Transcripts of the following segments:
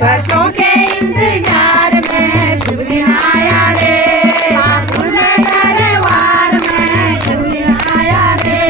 बरसों के इंतजार में शुभ दिन आया रे, बाबुल दरबार में शुभ दिन आया रे,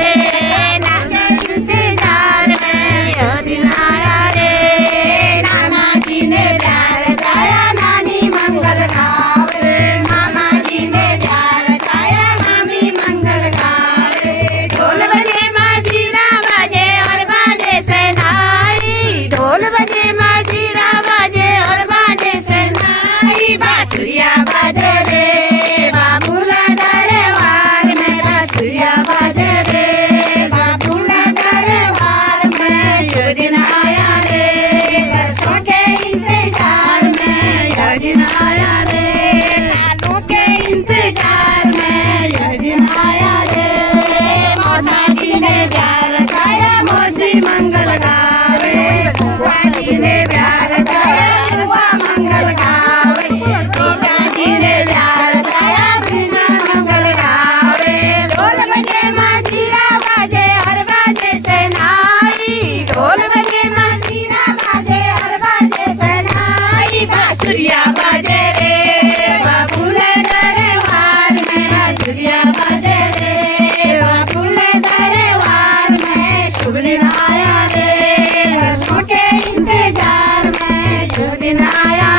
नाना के इंतजार में यह दिन आया रे, नाना जी ने प्यार जाया नानी मंगल गावे, मामा जी ने प्यार जाया मामी मंगल गावे, ढोल बजे माजीरा बजे और बाजे शहनाई, ढोल बजे माजीरा बाजे और बाजे शहनाई, बांसुरिया बाजे रे बाबुल दरबार में, बांसुरिया बाजे रे बाबुल दरबार में शुभ दिन आया रे, बरसों के इंतजार में यह दिन आया रे, सालों के इंतजार में यह दिन आया रे, मौसा जी ने प्यार गाया मौसी मंगल गावे, बुआ जी ने प्यार गाया बुआ मंगल गावे, जीजा जी ने प्यार गाया जीजा मंगल गावे, ढोल बजे माजीरा बाजे हर बाजे शहनाई, ढोल बजे माजीरा बाजे हर बाजे शहनाई, बांसुरिया बाजे रे बाबुल दरबार में, बांसुरिया बाजे रे बाबुल दरबार में शुभ दिन आया रे, बरसों के इंतजार में शुभ दिन आया